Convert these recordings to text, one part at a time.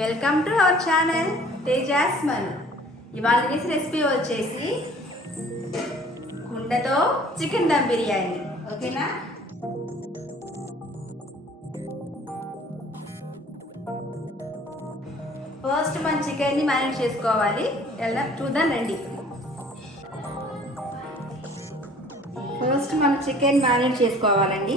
Welcome to our channel తేజాస్మను. ఇవాళ చేసే రెసిపీ వచ్చేసి కుండతో చికెన్ దమ్ బిర్యానీ. ఓకేనా? ఫస్ట్ మన చికెన్ని మ్యారినేట్ చేసుకోవాలి. ఎలా చూద్దాం రండి. ఫస్ట్ మనం చికెన్ మ్యారినేట్ చేసుకోవాలండి.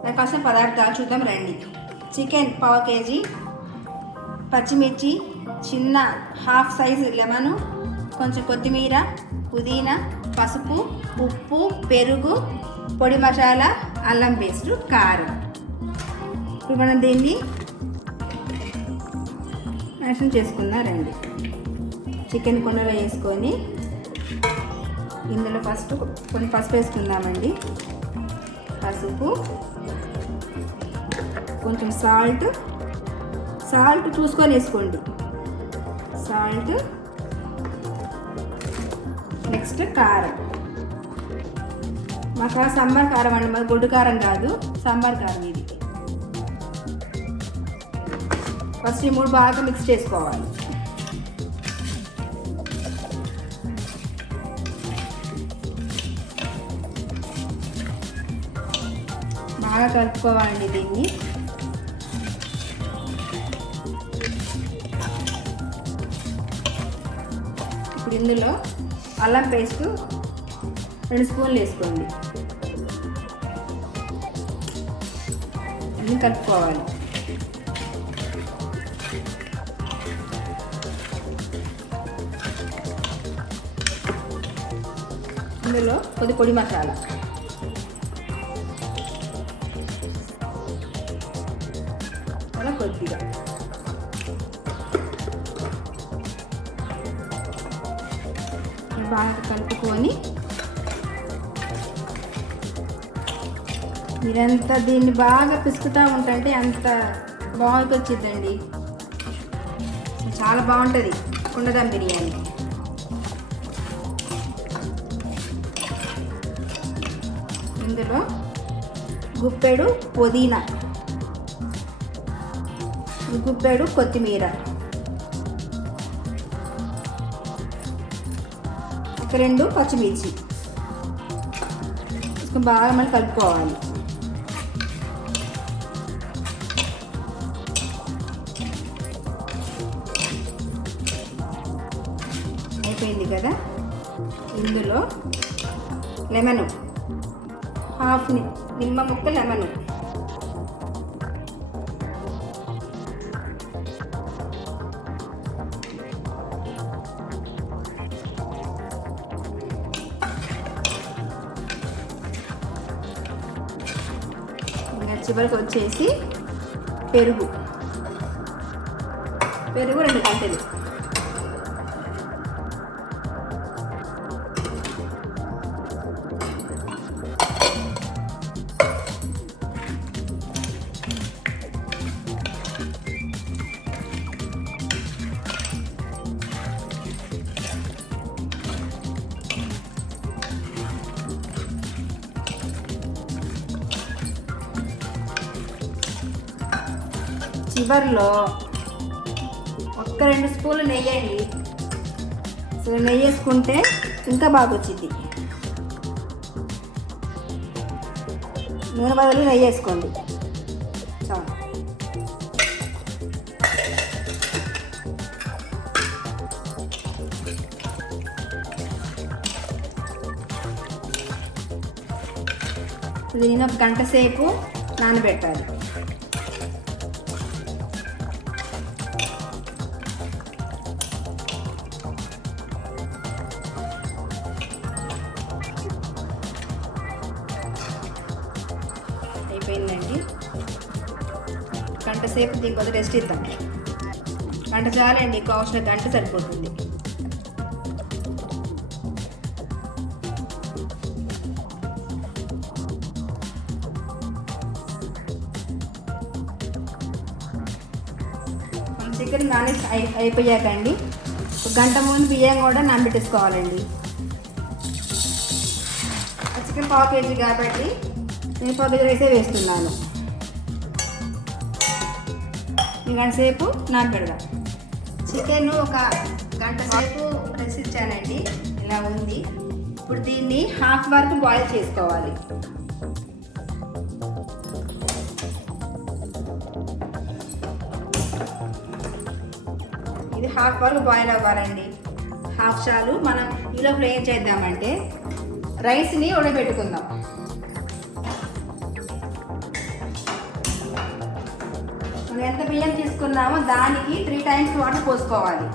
దానికి కావాల్సిన పదార్థాలు చూద్దాం రండి. చికెన్ పావు కేజీ, పచ్చిమిర్చి, చిన్న హాఫ్ సైజు లెమను, కొంచెం కొత్తిమీర, పుదీనా, పసుపు, ఉప్పు, పెరుగు, పొడి మసాలా, అల్లం పేస్టు, కారం. ఇప్పుడు మనం దీన్ని మ్యారినేషన్ చేసుకుందాం రండి. చికెన్ కుండలో వేసుకొని ఇందులో ఫస్ట్ కొంచెం పసుపు వేసుకుందామండి. పసుపు, కొంచెం సాల్ట్ చూసుకొని వేసుకోండి. సాల్ట్, నెక్స్ట్ కారం. మాకు సాంబార్ కారం అండి, మాకు గొడ్డు కారం కాదు, సాంబార్ కారం ఇది. ఫస్ట్ ఈ మూడు బాగా మిక్స్ చేసుకోవాలి. బాగా కలుపుకోవాలండి దీన్ని. ఇప్పుడు ఇందులో అల్లం పేస్ట్ 2 స్పూన్లు వేసుకోండి. అన్నీ కలుపుకోవాలి. ఇందులో పొడి మసాలా, అలా కొద్దిగా బాగా కలుపుకొని మీరంతా దీన్ని బాగా పిసుకుతూ ఉంటే అంత బాగా వచ్చిందండి. చాలా బాగుంటుంది కుండ దమ్ బిర్యానీ. ఇందులో గుప్పెడు పుదీనా, గుప్పెడు కొత్తిమీర, 2 పచ్చిమిర్చి బాగా మనం కలుపుకోవాలి. అయిపోయింది కదా. ఇందులో లెమను, హాఫ్ నిమ్మ ముక్క లెమను, చివరికి వచ్చేసి పెరుగు 2 గంటలు. చివరిలో 1-2 స్పూన్లు నెయ్యి వేయండి. సో నెయ్యి వేసుకుంటే ఇంకా బాగా వచ్చింది. నూనె బదులు నెయ్యి వేసుకోండి. చాలు. దీన్ని 1 గంట సేపు నానబెట్టాలి. అయిపోయిందండి. గంట సేపు దీని కొద్దిగా రెస్ట్ ఇద్దాం. గంట చాలండి, కావాల్సిన గంట సరిపోతుంది. మన చికెన్ నానేసి అయిపోయాకండి 1 గంట ముందు బియ్యం కూడా నానబెట్టేసుకోవాలండి. చికెన్ పావు కేజీ కాబట్టి నేను కొద్దిగా రైసే వేస్తున్నాను. 2 గంటల సేపు నానబెడదాం. చికెన్ ఒక గంట సేపు రెసిచ్చానండి, ఇలా ఉంది. ఇప్పుడు దీన్ని హాఫ్ వరకు బాయిల్ చేసుకోవాలి. ఇది హాఫ్ వరకు బాయిల్ అవ్వాలండి. హాఫ్ చాలు. మనం ఈ లోపల ఏం చేద్దామంటే రైస్ని ఉడకబెట్టుకుందాం. మనం ఎంత బియ్యం తీసుకున్నామో దానికి 3 టైమ్స్ వాటర్ పోసుకోవాలి.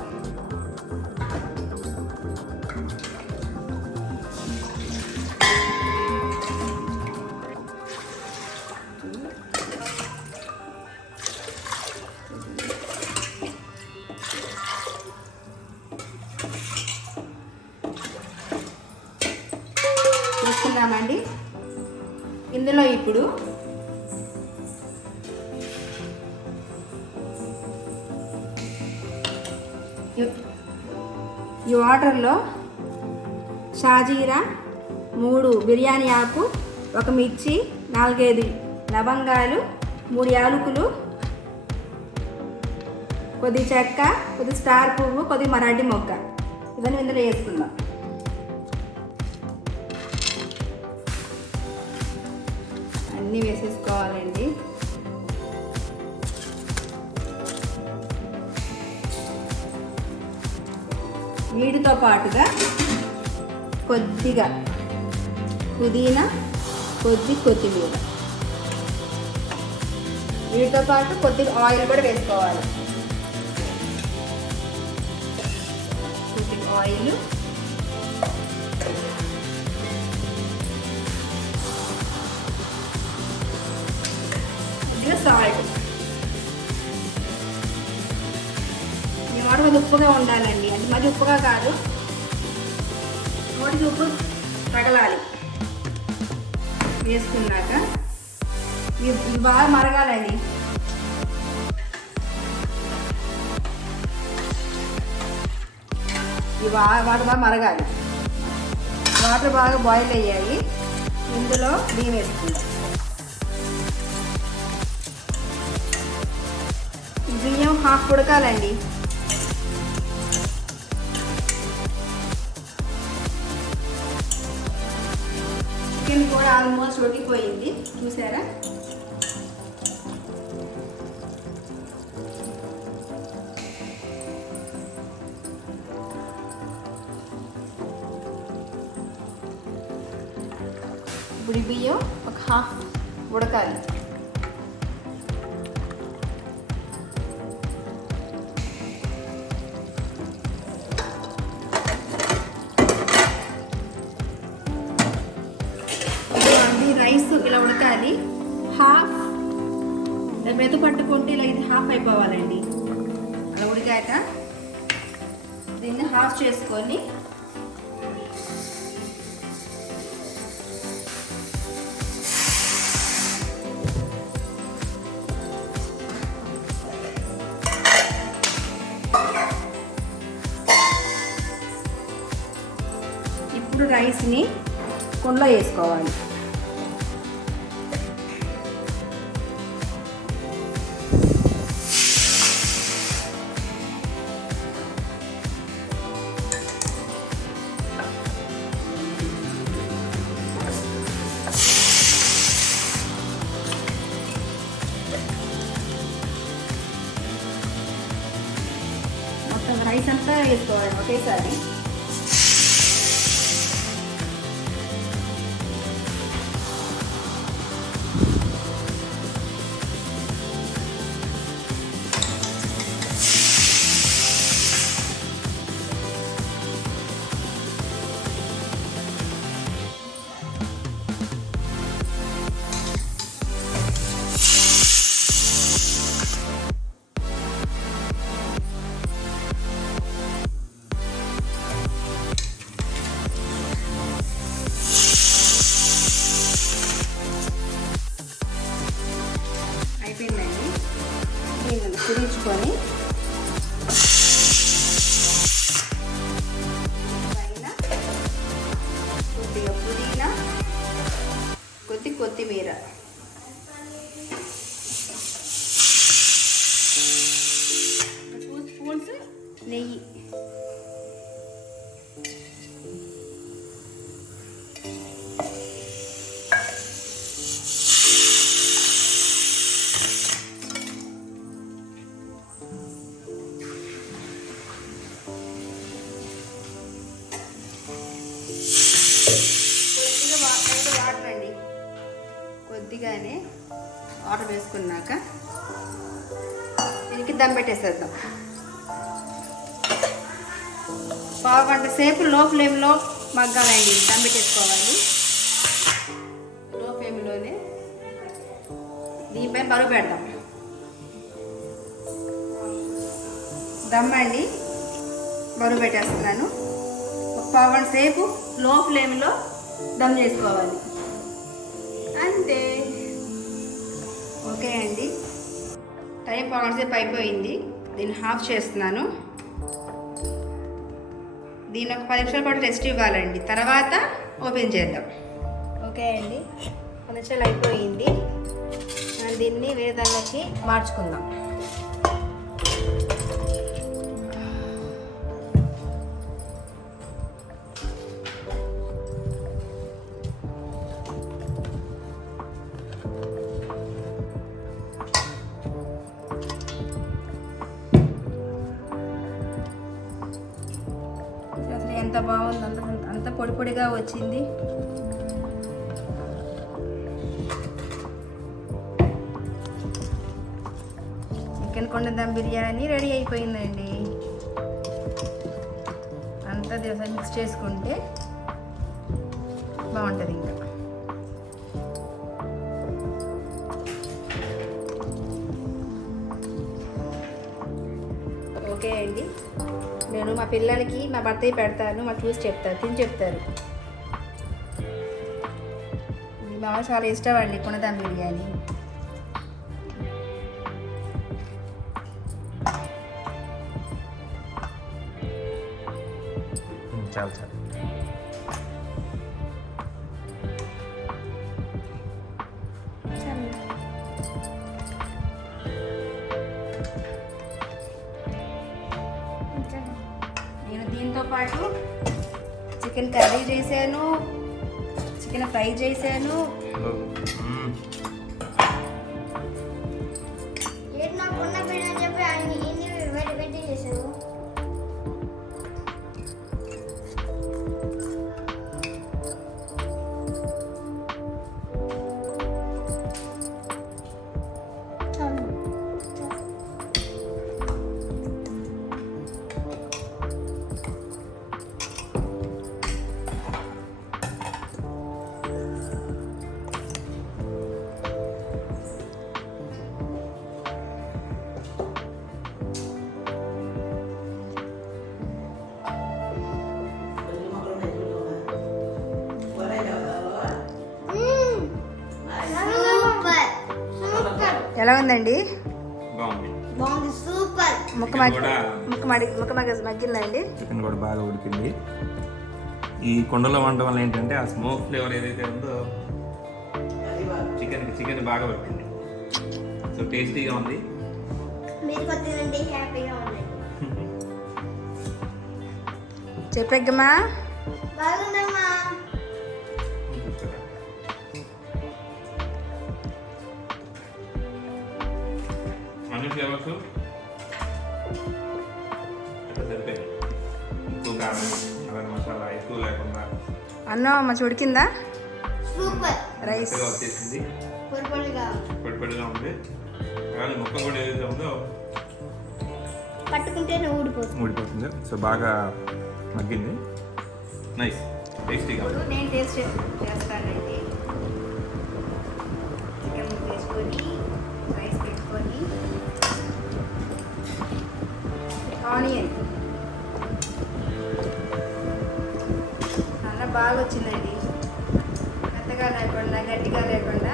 తీసుకున్నామండి. ఇందులో ఇప్పుడు ఈ వాటర్లో షాజీరా, 3 బిర్యానీ ఆకు, 1 మిర్చి, 4-5 లవంగాలు, 3 యాలకులు, కొద్ది చెక్క, కొద్ది స్టార్ పువ్వు, కొద్ది మరాఠీ మొగ్గ, ఇవన్నీ ఇందులో వేసుకుందాం. అన్నీ వేసేసుకోవాలండి. వీటితో పాటుగా కొద్దిగా పుదీనా, కొత్తిమీర, వీటితో పాటు కొద్దిగా ఆయిల్ కూడా వేసుకోవాలి. కొద్దిగా ఆయిల్, కొద్దిగా సాల్ట్. ఈ వాటర్ కొంచెం ఉప్పుగా ఉండాలండి, అది మరి ఉప్పుగా కాదు, నోటికి ఉప్పు తగలాలి. వేసుకున్నాక ఇవి బాగా మరగాలండి. వాటర్ బాగా మరగాలి. వాటర్ బాగా బాయిల్ అయ్యాయి. ఇందులో బియ్యం వేసుకుందాం. బియ్యం హాఫ్ ఉడకాలండి. చికెన్ కూడా ఆల్మోస్ట్ ఉడికిపోయింది, చూసారా? ఇప్పుడు బియ్యం ఒక హాఫ్ ఉడకాలి. రైస్ ఇలా ఉడకాలి. హాఫ్ మెదు పట్టుకుంటే ఇలా ఇది హాఫ్ అయిపోవాలండి. అలా ఉడికాక దీన్ని హాఫ్ చేసుకొని ఇప్పుడు రైస్ని కుండలో వేసుకోవాలి. మొత్తం రైస్ అంతా వేసుకోవాలి ఒకేసారి. తిరించుకొని పైన కొద్దిగా పుదీనా, కొత్తిమీర, 2 స్పూన్స్ కొద్దిగా వాటర్ అండి, కొద్దిగానే వాటర్ వేసుకున్నాక దీనికి దమ్ పెట్టేసేద్దాం. పావు గంట సేపు లో ఫ్లేమ్లో మగ్గాలండి. దమ్ పెట్టేసుకోవాలి లో ఫ్లేమ్లోనే. దీనిపైన బరువు పెడదాం. దమ్ అండి, బరువు పెట్టేస్తున్నాను. ఒక పావు గంట సేపు లో ఫ్లేమ్లో దమ్ చేసుకోవాలి, అంతే. ఓకే అండి, టైం పావు గంట సేపు అయిపోయింది. దీన్ని హాఫ్ చేస్తున్నాను. దీన్ని ఒక 10 నిమిషాల పాటు రెస్ట్ ఇవ్వాలండి, తర్వాత ఓపెన్ చేద్దాం. ఓకే అండి, 10 నిమిషాలు అయిపోయింది. మనం దీన్ని వేరే దానిలోకి మార్చుకుందాం. ఎంత బాగుంది, అంత పొడి పొడిగా వచ్చింది. చికెన్ కుండ దమ్ బిర్యానీ రెడీ అయిపోయిందండి. అంతా ദിവസം మిక్స్ చేసుకుంటే బాగుంటుంది. ఇంకా ఓకే అండి, నేను మా పిల్లలకి మా భర్తయ్య పెడతాను, మా చూసి చెప్తారు, తిని చెప్తారు. ఇది మా చాలా ఇష్టం అండి కుండ దమ్ బిర్యానీ. చాలు చాలు. నేను దీంతో పాటు చికెన్ కర్రీ చేశాను, చికెన్ ఫ్రై చేశాను. ఎలా ఉందండి? బాగుంది, సూపర్. ముక్క మగ్గిందండి. చికెన్ కూడా బాగా ఉడికింది. ఈ కుండలో వండడం వల్ల ఏంటంటే ఆ స్మోక్ ఫ్లేవర్ ఏదైతే ఉందో చికెన్ బాగా ఉడికింది. సో టేస్టీగా ఉంది. చెప్పమ్మా. అన్ని ఫ్లేవర్స్ సరిపోయింది. ఉప్పు కారం అలాగే మసాలా ఎక్కువ లేకుండా అన్నం మంచి ఉడికిందా? సూపర్. రైస్ వచ్చేసింది, పొడి పొడిగా ఉంది. అలాగే ముక్క కూడా ఏదైతే ఉందో పట్టుకుంటేనే ఊడిపోతుంది. సో బాగా మగ్గింది. నైస్, టేస్టీగా. నేను టేస్ట్ చేస్తానండి. చికెన్ వేసుకొని రైస్ పెట్టుకొని ఆనియన్ అలా బాగా వచ్చిందండి. మెత్తగా లేకుండా గట్టిగా లేకుండా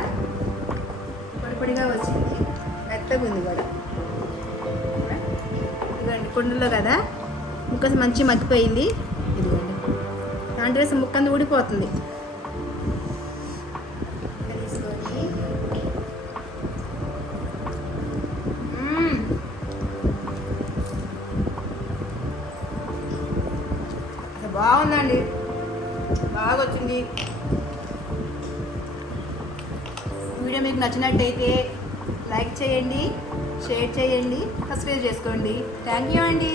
పొడి పొడిగా వచ్చింది. మెత్తగా ఉంది కూడా. ఇదిగోండి కుండలో కదా, ముక్క మంచి మగ్గిపోయింది. ఇదిగోండి దాంట్లో వేసి ముక్క అంతా ఊడిపోతుంది. తీసుకొని బాగుందండి, బాగా వచ్చింది. వీడియో మీకు నచ్చినట్టయితే లైక్ చేయండి, షేర్ చేయండి, సబ్స్క్రైబ్ చేసుకోండి. థ్యాంక్ యూ అండి.